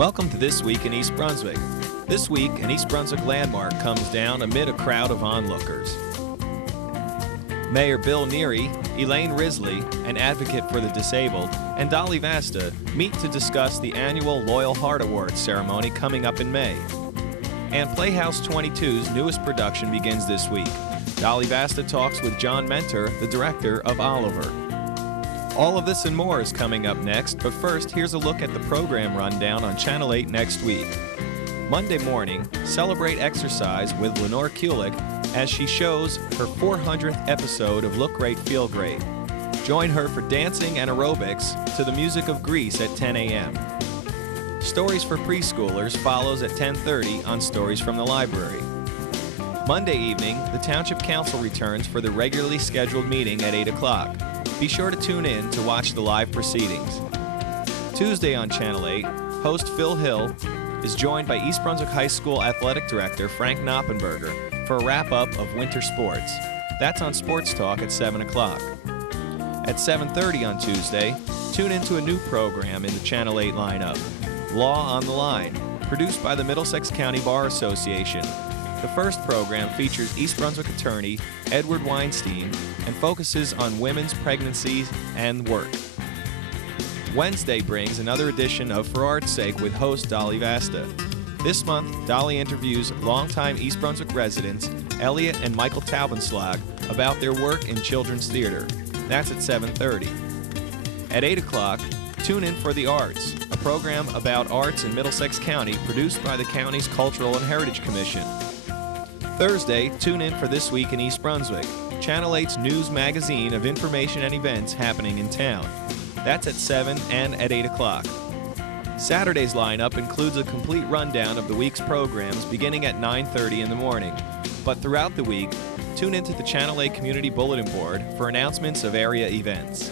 Welcome to This Week in East Brunswick. This week, an East Brunswick landmark comes down amid a crowd of onlookers. Mayor Bill Neary, Elayne Risley, an advocate for the disabled, and Dolly Vasta meet to discuss the annual Loyal Heart Awards ceremony coming up in May. And Playhouse 22's newest production begins this week. Dolly Vasta talks with John Mentor, the director of Oliver. All of this and more is coming up next, but first, here's a look at the program rundown on Channel 8 next week. Monday morning, celebrate exercise with Lenore Kulik as she shows her 400th episode of Look Great, Feel Great. Join her for dancing and aerobics to the music of Grease at 10 a.m. Stories for Preschoolers follows at 10:30 on Stories from the Library. Monday evening, the Township Council returns for the regularly scheduled meeting at 8 o'clock. Be sure to tune in to watch the live proceedings. Tuesday on Channel 8, host Phil Hill is joined by East Brunswick High School Athletic Director Frank Knoppenberger for a wrap-up of winter sports. That's on Sports Talk at 7 o'clock. At 7:30 on Tuesday, tune into a new program in the Channel 8 lineup, Law on the Line, produced by the Middlesex County Bar Association. The first program features East Brunswick attorney Edward Weinstein and focuses on women's pregnancies and work. Wednesday brings another edition of For Art's Sake with host Dolly Vasta. This month, Dolly interviews longtime East Brunswick residents Elliot and Michael Taubenslag about their work in children's theater. That's at 7:30. At 8 o'clock, tune in for The Arts, a program about arts in Middlesex County produced by the county's Cultural and Heritage Commission. Thursday, tune in for This Week in East Brunswick, Channel 8's news magazine of information and events happening in town. That's at 7 and at 8 o'clock. Saturday's lineup includes a complete rundown of the week's programs beginning at 9:30 in the morning. But throughout the week, tune into the Channel 8 Community Bulletin Board for announcements of area events.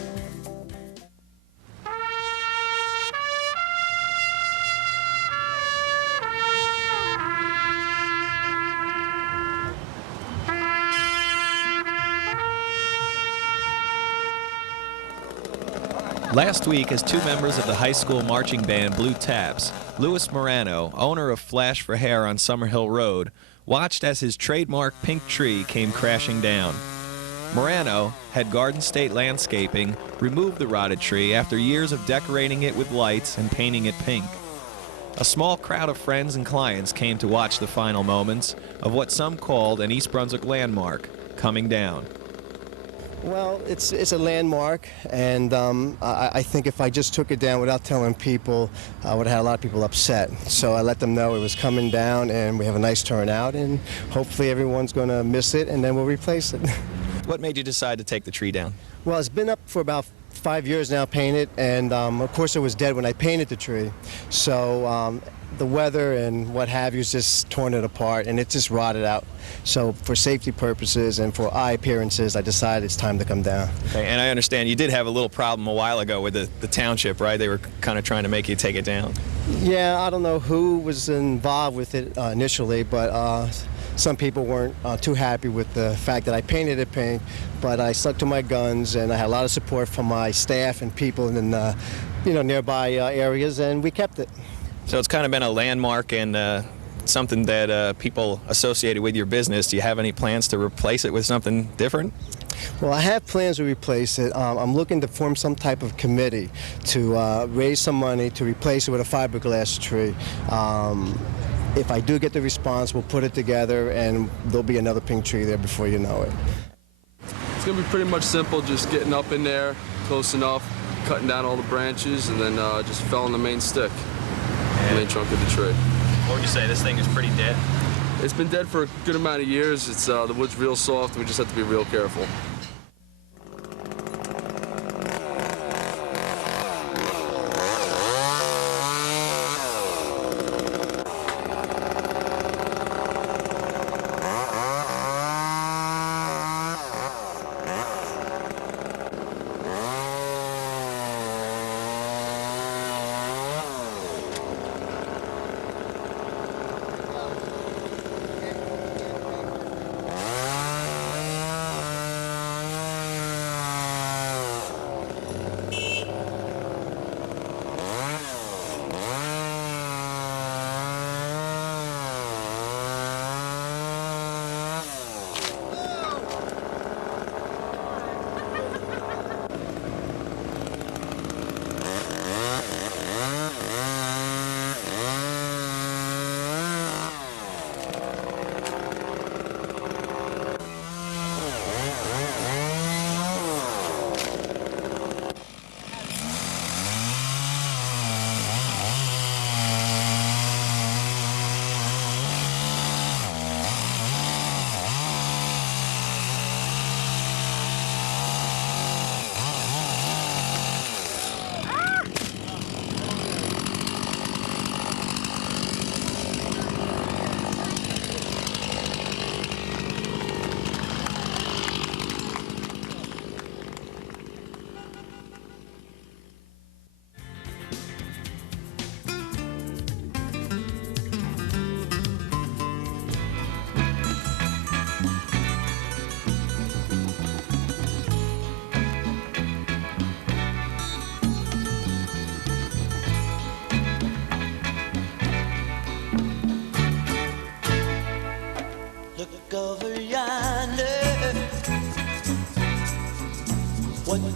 Last week, as two members of the high school marching band Blue Taps, Louis Morano, owner of Flash for Hair on Summerhill Road, watched as his trademark pink tree came crashing down. Morano had Garden State Landscaping remove the rotted tree after years of decorating it with lights and painting it pink. A small crowd of friends and clients came to watch the final moments of what some called an East Brunswick landmark coming down. Well, it's a landmark, and I think if I just took it down without telling people, I would have had a lot of people upset. So I let them know it was coming down, and we have a nice turnout, and hopefully everyone's going to miss it, and then we'll replace it. What made you decide to take the tree down? Well, it's been up for about 5 years now, painted, and of course it was dead when I painted the tree. So the weather and what have you has just torn it apart, and it just rotted out. So for safety purposes and for eye appearances, I decided it's time to come down. Okay, and I understand you did have a little problem a while ago with the township, right? They were kind of trying to make you take it down. Yeah, I don't know who was involved with it initially, but some people weren't too happy with the fact that I painted it pink, but I stuck to my guns, and I had a lot of support from my staff and people in nearby areas, and we kept it. So it's kind of been a landmark and something that people associated with your business. Do you have any plans to replace it with something different? Well, I have plans to replace it. I'm looking to form some type of committee to raise some money to replace it with a fiberglass tree. If I do get the response, we'll put it together, and there'll be another pink tree there before you know it. It's going to be pretty much simple, just getting up in there close enough, cutting down all the branches, and then just felling the main stick, the main trunk of the tree. What would you say, this thing is pretty dead? It's been dead for a good amount of years. It's the wood's real soft, and we just have to be real careful.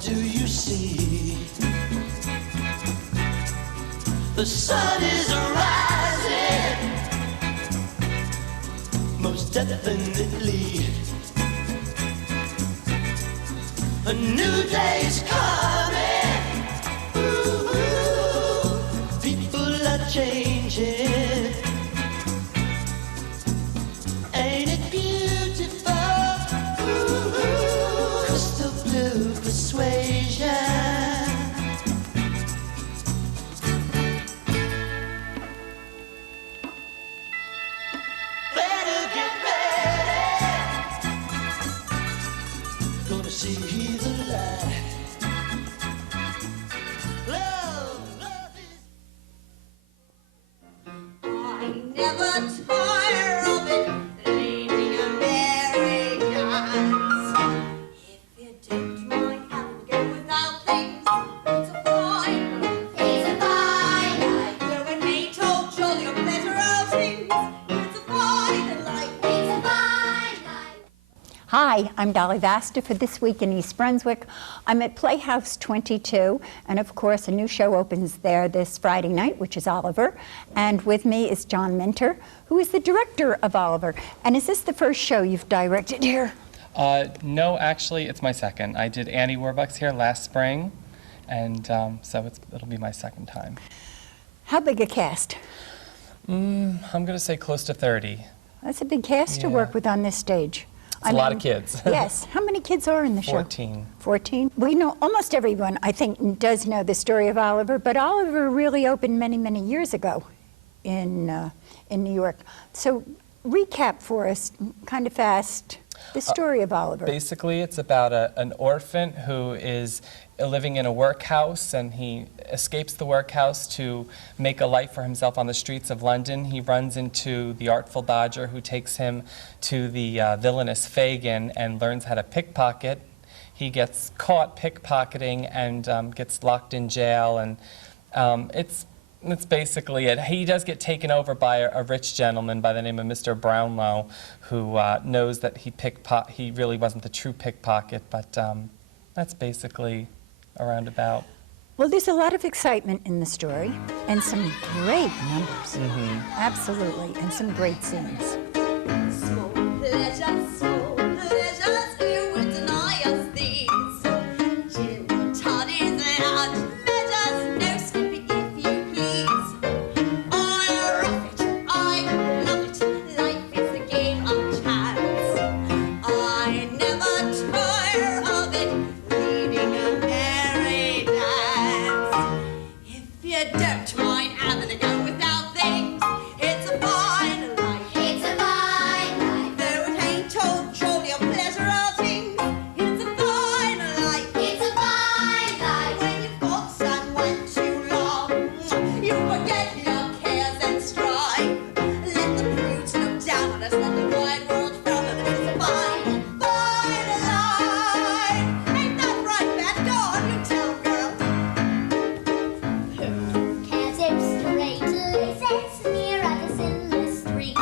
do you see? The sun is rising, most definitely. A new day's coming. Ooh, people are changing. Ain't it beautiful? Ooh, crystal blue persuasion. Better get ready. Gonna see the light. Love, love is. I never tire of it, leading a merry dance. If you don't mind having to go without things, it's a fine life. You and me told Jolly of better outings, it's a fine life. Hi, I'm Dolly Vasta for This Week in East Brunswick. I'm at Playhouse 22, and of course a new show opens there this Friday night, which is Oliver. And with me is John Minter, who is the director of Oliver. And is this the first show you've directed here? No, actually, it's my second. I did Annie Warbucks here last spring, and so it'll be my second time. How big a cast? I'm going to say close to 30. That's a big cast to Yeah. work with on this stage. It's a lot of kids. Yes. How many kids are in the show? 14. 14? We know, almost everyone, I think, does know the story of Oliver, but Oliver really opened many, many years ago in New York. So recap for us, kind of fast, the story of Oliver. Basically, it's about an orphan who is living in a workhouse, and he escapes the workhouse to make a life for himself on the streets of London. He runs into the artful Dodger, who takes him to the villainous Fagin and learns how to pickpocket. He gets caught pickpocketing and gets locked in jail, and that's basically it. He does get taken over by a rich gentleman by the name of Mr. Brownlow, who knows that he really wasn't the true pickpocket, but that's basically a roundabout. Well, there's a lot of excitement in the story, and some great numbers. Absolutely, and some great scenes. Small pleasures, who would deny us these? Gin toddies and measures, no skipping if you please. I rough it, I love it, life is a game of chance. I never tire of it, leading a merry dance. If you don't mind having to go without things, it's a fine life. It's a fine life. Though it ain't told jolly or pleasure outings, it's a fine life. It's a fine life. When you've got someone to love, you forget your cares and strife. Let the prudes look down on us, let the wide world frown on us. It's a fine, fine life. Ain't that right, Beth? Go on, you tell, girl. Cares if straight laces near us in the street.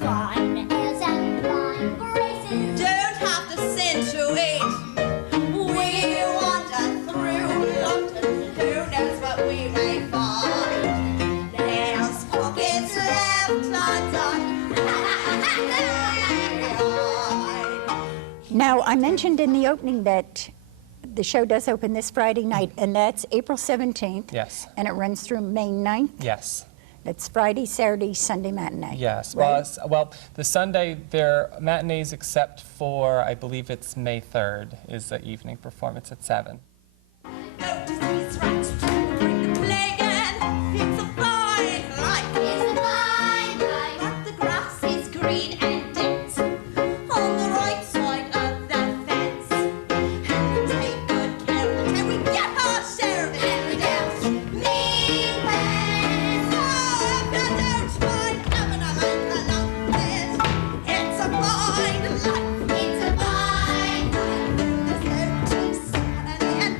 Fine airs and fine graces. Don't have to sin to eat. We wander through London. Who knows what we may find? There's pockets left undone. Now, I mentioned in the opening that the show does open this Friday night, and that's April 17th. Yes. And it runs through May 9th. Yes. That's Friday, Saturday, Sunday matinee. Yes. Right? Well, the Sunday, there are matinees except for, I believe it's May 3rd, is the evening performance at 7. Notice these rats bring the plague in. It's a fine life. It's a fine life. But the grass is green and dense on the right side of the fence. And we take good care of it, and we get our share of it, and we dance. Meanwhile, oh, if you don't mind having a life along this, it's a fine life. It's a fine life. There's no tea, and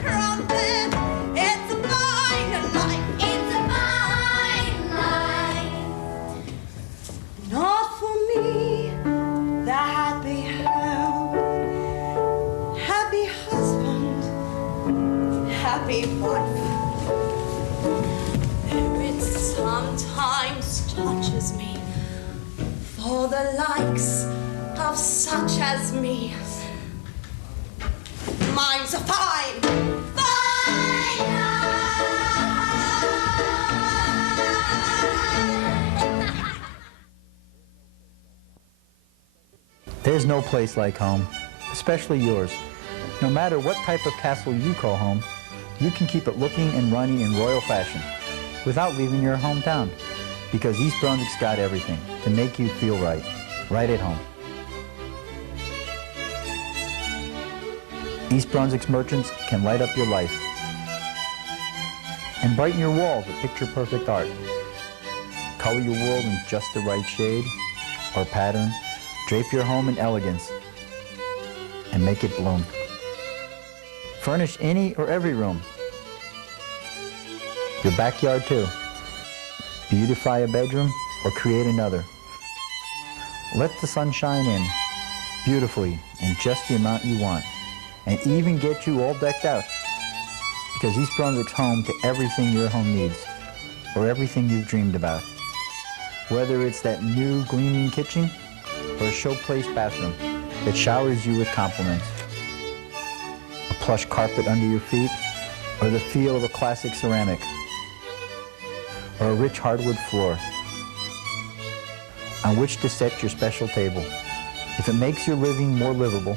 touches me. For the likes of such as me. Mine's a fine, fine line. There's no place like home, especially yours. No matter what type of castle you call home, you can keep it looking and running in royal fashion without leaving your hometown, because East Brunswick's got everything to make you feel right at home. East Brunswick's merchants can light up your life and brighten your walls with picture-perfect art. Color your world in just the right shade or pattern. Drape your home in elegance and make it bloom. Furnish any or every room. Your backyard too. Beautify a bedroom or create another. Let the sun shine in beautifully in just the amount you want, and even get you all decked out, because East Brunswick's home to everything your home needs or everything you've dreamed about. Whether it's that new gleaming kitchen or a showplace bathroom that showers you with compliments, a plush carpet under your feet, or the feel of a classic ceramic, or a rich hardwood floor on which to set your special table. If it makes your living more livable,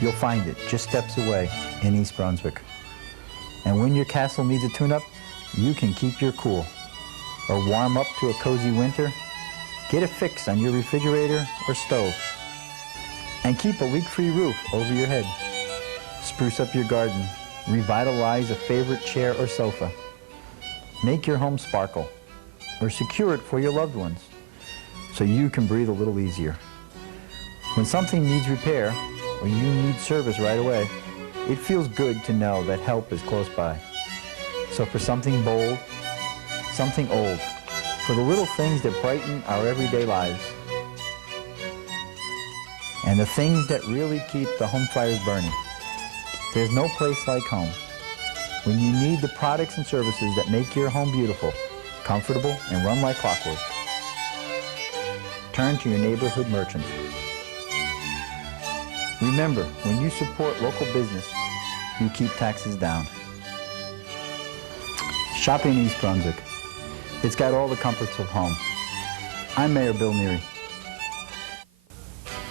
you'll find it just steps away in East Brunswick. And when your castle needs a tune-up, you can keep your cool or warm up to a cozy winter. Get a fix on your refrigerator or stove, and keep a leak-free roof over your head. Spruce up your garden, revitalize a favorite chair or sofa. Make your home sparkle, or secure it for your loved ones, so you can breathe a little easier. When something needs repair, or you need service right away, it feels good to know that help is close by. So for something bold, something old, for the little things that brighten our everyday lives, and the things that really keep the home fires burning, there's no place like home. When you need the products and services that make your home beautiful, comfortable, and run like clockwork, turn to your neighborhood merchants. Remember, when you support local business, you keep taxes down. Shop in East Brunswick. It's got all the comforts of home. I'm Mayor Bill Neary.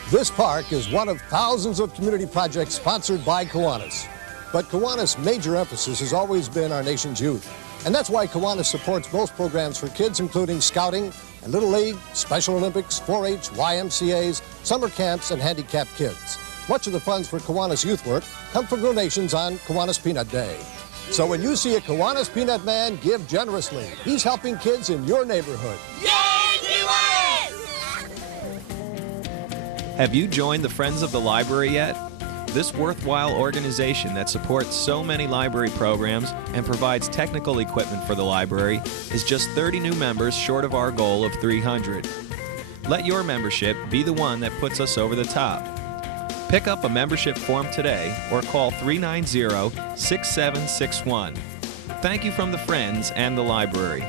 This park is one of thousands of community projects sponsored by Kiwanis. But Kiwanis' major emphasis has always been our nation's youth. And that's why Kiwanis supports most programs for kids, including Scouting and Little League, Special Olympics, 4-H, YMCAs, summer camps, and handicapped kids. Much of the funds for Kiwanis youth work come from donations on Kiwanis Peanut Day. So when you see a Kiwanis Peanut Man, give generously. He's helping kids in your neighborhood. Yay, Kiwanis! Have you joined the Friends of the Library yet? This worthwhile organization that supports so many library programs and provides technical equipment for the library is just 30 new members short of our goal of 300. Let your membership be the one that puts us over the top. Pick up a membership form today or call 390-6761. Thank you from the Friends and the Library.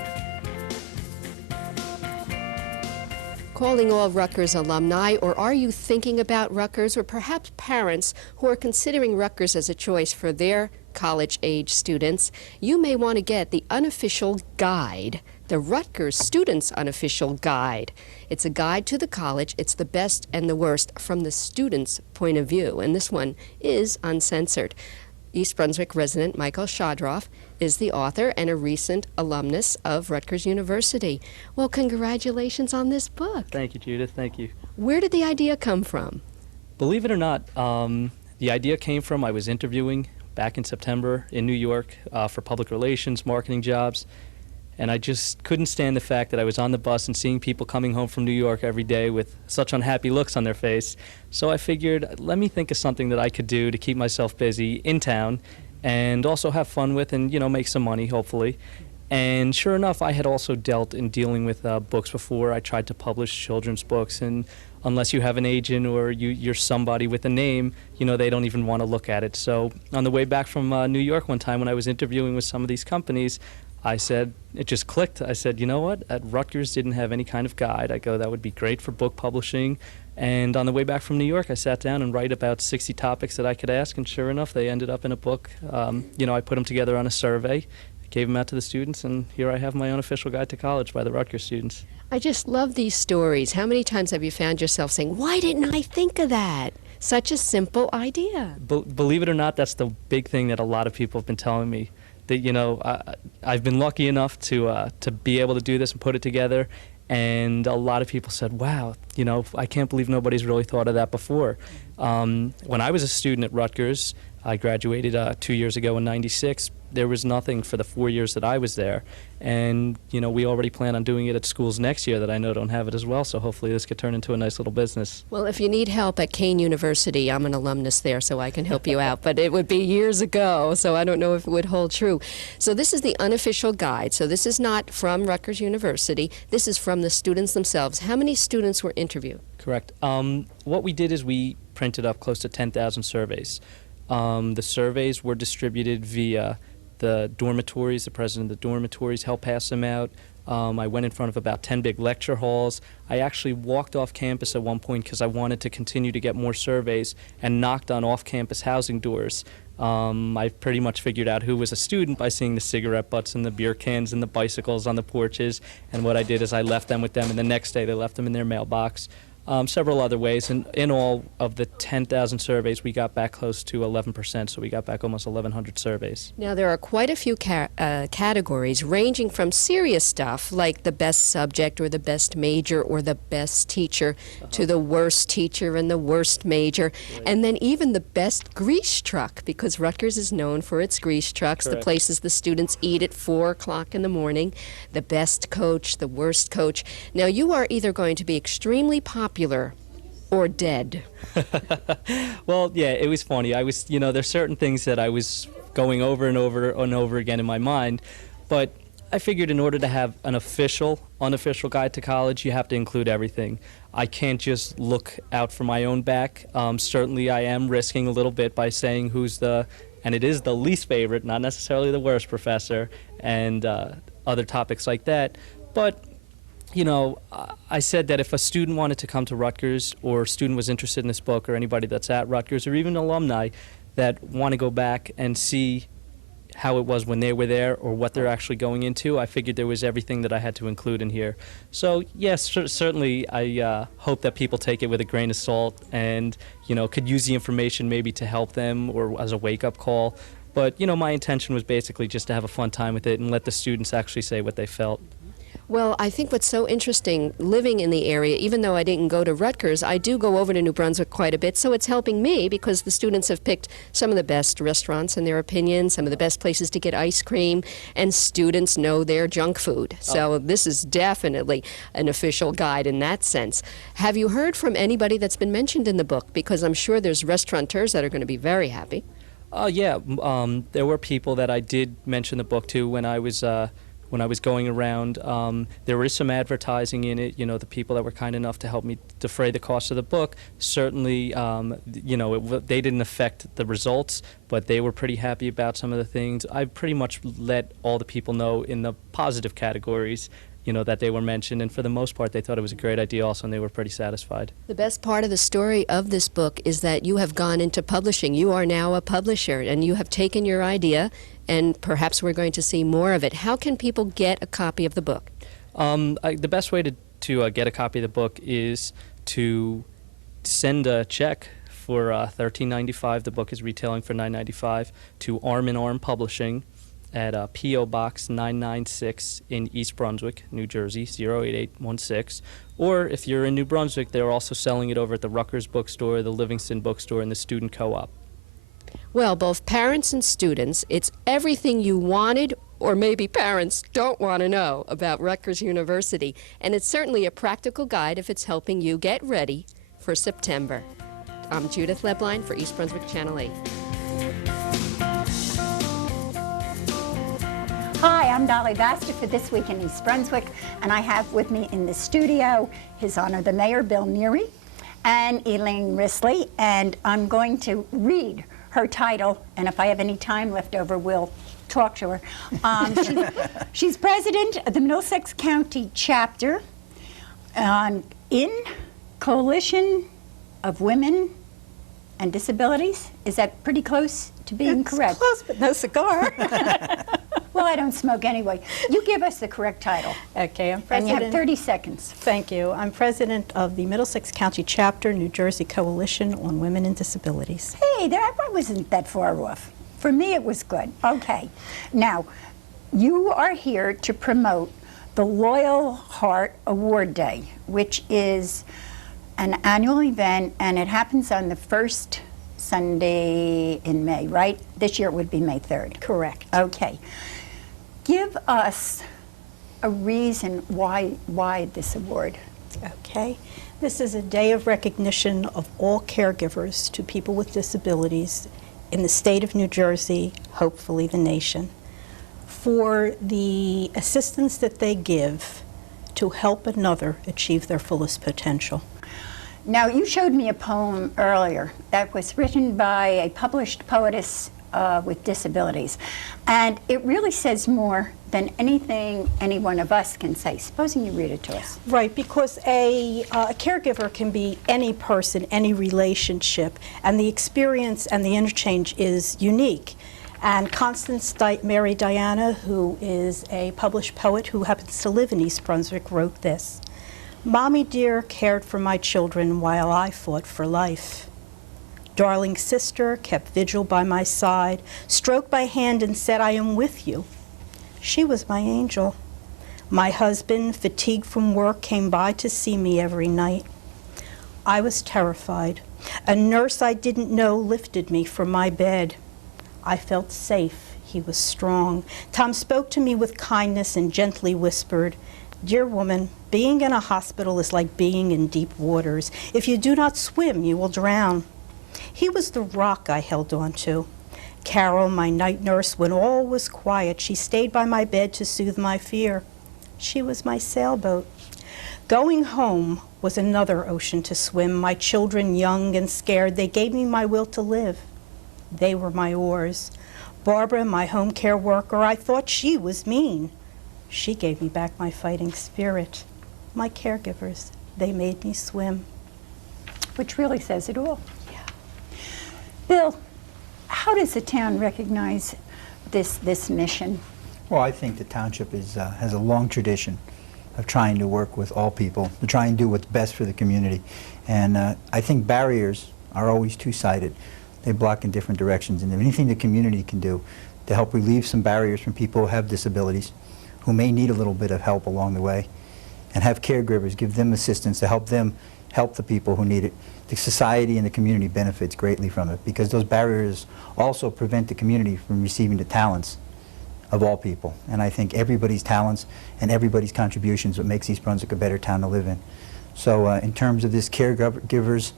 Calling all Rutgers alumni, or are you thinking about Rutgers, or perhaps parents who are considering Rutgers as a choice for their college-age students? You may want to get the unofficial guide, the Rutgers Students' Unofficial Guide. It's a guide to the college. It's the best and the worst from the student's point of view, and this one is uncensored. East Brunswick resident Michael Chodroff is the author and a recent alumnus of Rutgers University. Well, congratulations on this book. Thank you, Judith. Thank you. Where did the idea come from? Believe it or not, the idea came from I was interviewing back in September in New York for public relations, marketing jobs, and I just couldn't stand the fact that I was on the bus and seeing people coming home from New York every day with such unhappy looks on their face. So I figured, let me think of something that I could do to keep myself busy in town and also have fun with and, you know, make some money, hopefully. And sure enough, I had also dealt in dealing with books before. I tried to publish children's books, and unless you have an agent or you're somebody with a name, you know, they don't even want to look at it. So on the way back from New York one time when I was interviewing with some of these companies, I said, it just clicked. I said, you know what? At Rutgers didn't have any kind of guide. I go, that would be great for book publishing. And on the way back from New York, I sat down and write about 60 topics that I could ask, and sure enough, they ended up in a book. I put them together on a survey, gave them out to the students, and here I have my unofficial guide to college by the Rutgers students. I just love these stories. How many times have you found yourself saying, why didn't I think of that? Such a simple idea. Believe it or not, that's the big thing that a lot of people have been telling me. That, I've been lucky enough to be able to do this and put it together. And a lot of people said, wow, I can't believe nobody's really thought of that before. When I was a student at Rutgers, I graduated 2 years ago in '96. There was nothing for the 4 years that I was there. And, we already plan on doing it at schools next year that I know don't have it as well. So hopefully this could turn into a nice little business. Well, if you need help at Kane University, I'm an alumnus there, so I can help you out. But it would be years ago, so I don't know if it would hold true. So this is the unofficial guide. So this is not from Rutgers University. This is from the students themselves. How many students were interviewed? Correct. What we did is we printed up close to 10,000 surveys. The surveys were distributed via the dormitories. The president of the dormitories helped pass them out. I went in front of about 10 big lecture halls. I actually walked off campus at one point because I wanted to continue to get more surveys and knocked on off-campus housing doors. I pretty much figured out who was a student by seeing the cigarette butts and the beer cans and the bicycles on the porches. And what I did is I left them with them, and the next day they left them in their mailbox. Several other ways, and in all of the 10,000 surveys, we got back close to 11%, so we got back almost 1,100 surveys. Now, there are quite a few categories ranging from serious stuff, like the best subject or the best major or the best teacher, to the worst teacher and the worst major, and then even the best grease truck, because Rutgers is known for its grease trucks, the places the students eat at 4 o'clock in the morning, the best coach, the worst coach. Now, you are either going to be extremely popular or dead. Well, yeah, it was funny. I was, there's certain things that I was going over and over and over again in my mind, but I figured in order to have an unofficial guide to college, you have to include everything. I can't just look out for my own back. Certainly I am risking a little bit by saying and it is the least favorite, not necessarily the worst professor, and other topics like that. But I said that if a student wanted to come to Rutgers, or a student was interested in this book, or anybody that's at Rutgers, or even alumni that want to go back and see how it was when they were there or what they're actually going into, I figured there was everything that I had to include in here. So yes, certainly I hope that people take it with a grain of salt and could use the information maybe to help them or as a wake-up call. But my intention was basically just to have a fun time with it and let the students actually say what they felt. Well, I think what's so interesting, living in the area, even though I didn't go to Rutgers, I do go over to New Brunswick quite a bit, so it's helping me because the students have picked some of the best restaurants in their opinion, some of the best places to get ice cream, and students know their junk food. So this is definitely an official guide in that sense. Have you heard from anybody that's been mentioned in the book? Because I'm sure there's restaurateurs that are going to be very happy. Yeah, there were people that I did mention the book to when I was going around. There is some advertising in it. The people that were kind enough to help me defray the cost of the book, certainly, they didn't affect the results, but they were pretty happy about some of the things. I pretty much let all the people know in the positive categories, that they were mentioned, and for the most part, they thought it was a great idea also, and they were pretty satisfied. The best part of the story of this book is that you have gone into publishing. You are now a publisher, and you have taken your idea, and perhaps we're going to see more of it. How can people get a copy of the book? The best way to get a copy of the book is to send a check for $13.95. The book is retailing for $9.95 to Arm & Arm Publishing at P.O. Box 996 in East Brunswick, New Jersey, 08816. Or if you're in New Brunswick, they're also selling it over at the Rutgers Bookstore, the Livingston Bookstore, and the Student Co-op. Well, both parents and students, it's everything you wanted or maybe parents don't want to know about Rutgers University. And it's certainly a practical guide if it's helping you get ready for September. I'm Judith Leblein for East Brunswick Channel 8. Hi, I'm Dolly Vasta for This Week in East Brunswick, and I have with me in the studio His Honor the Mayor, Bill Neary, and Elayne Risley, and I'm going to read her title, and if I have any time left over, we'll talk to her. She's president of the Middlesex County chapter in Coalition of Women and Disabilities. Is that pretty close to being correct? Close, but no cigar. Well, I don't smoke anyway. You give us the correct title. Okay, I'm And president. you have 30 seconds. Thank you. I'm president of the Middlesex County Chapter, New Jersey Coalition on Women and Disabilities. Hey, that wasn't that far off. For me, it was good. Okay. Now, you are here to promote the Loyal Heart Award Day, which is an annual event, and it happens on the first Sunday in May, right? This year it would be May 3rd. Correct. Okay. Give us a reason why this award. Okay. This is a day of recognition of all caregivers to people with disabilities in the state of New Jersey, hopefully the nation, for the assistance that they give to help another achieve their fullest potential. Now, you showed me a poem earlier that was written by a published poetess with disabilities, and it really says more than anything any one of us can say. Supposing you read it to us. Right, because a caregiver can be any person, any relationship, and the experience and the interchange is unique. And Constance Mary Diana, who is a published poet who happens to live in East Brunswick, wrote this. Mommy dear cared for my children while I fought for life. Darling sister kept vigil by my side, stroked my hand and said, I am with you. She was my angel. My husband, fatigued from work, came by to see me every night. I was terrified. A nurse I didn't know lifted me from my bed. I felt safe. He was strong. Tom spoke to me with kindness and gently whispered, Dear woman, being in a hospital is like being in deep waters. If you do not swim, you will drown. He was the rock I held on to. Carol, my night nurse, when all was quiet, she stayed by my bed to soothe my fear. She was my sailboat. Going home was another ocean to swim. My children, young and scared, they gave me my will to live. They were my oars. Barbara, my home care worker, I thought she was mean. She gave me back my fighting spirit. My caregivers, they made me swim. Which really says it all. Yeah. Bill, how does the town recognize this mission? Well, I think the township has a long tradition of trying to work with all people, to try and do what's best for the community. And I think barriers are always two-sided. They block in different directions. And anything the community can do to help relieve some barriers from people who have disabilities, who may need a little bit of help along the way, and have caregivers give them assistance to help them help the people who need it. The society and the community benefits greatly from it, because those barriers also prevent the community from receiving the talents of all people. And I think everybody's talents and everybody's contributions what makes East Brunswick a better town to live in. So in terms of this caregivers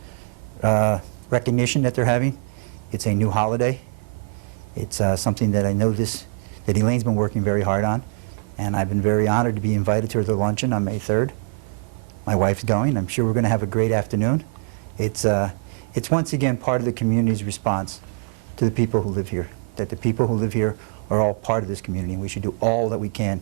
recognition that they're having, it's a new holiday. It's something that I know that Elayne's been working very hard on, and I've been very honored to be invited to her luncheon on May 3rd. My wife's going. I'm sure we're going to have a great afternoon. It's once again part of the community's response to the people who live here, that the people who live here are all part of this community, and we should do all that we can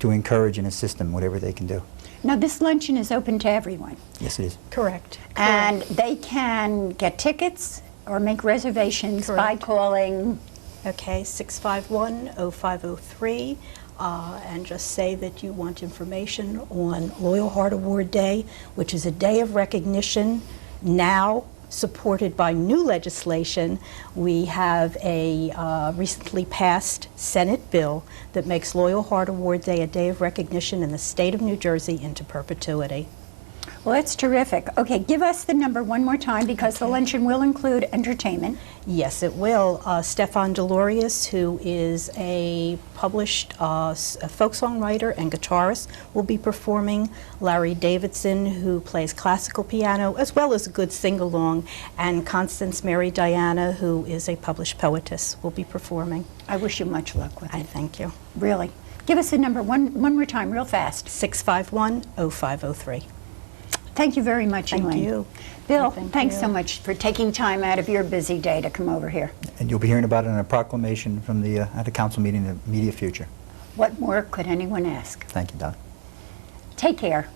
to encourage and assist them, whatever they can do. Now, this luncheon is open to everyone. Yes, it is. Correct. And they can get tickets or make reservations by calling. Okay, 651-0503, and just say that you want information on Loyal Heart Award Day, which is a day of recognition now supported by new legislation. We have a recently passed Senate bill that makes Loyal Heart Award Day a day of recognition in the state of New Jersey into perpetuity. Well, that's terrific. Okay, give us the number one more time, because the luncheon will include entertainment. Yes, it will. Stefan Delorius, who is a published folk songwriter and guitarist, will be performing. Larry Davidson, who plays classical piano, as well as a good sing-along. And Constance Mary Diana, who is a published poetess, will be performing. I wish you much luck with it. I thank you. Really. Give us the number one more time, real fast. 651-0503. Thank you very much, Thank Elayne. you. Bill, Thank thanks you. so much for taking time out of your busy day to come over here. And you'll be hearing about it in a proclamation from the at a council meeting in the immediate future. What more could anyone ask? Thank you, Don. Take care.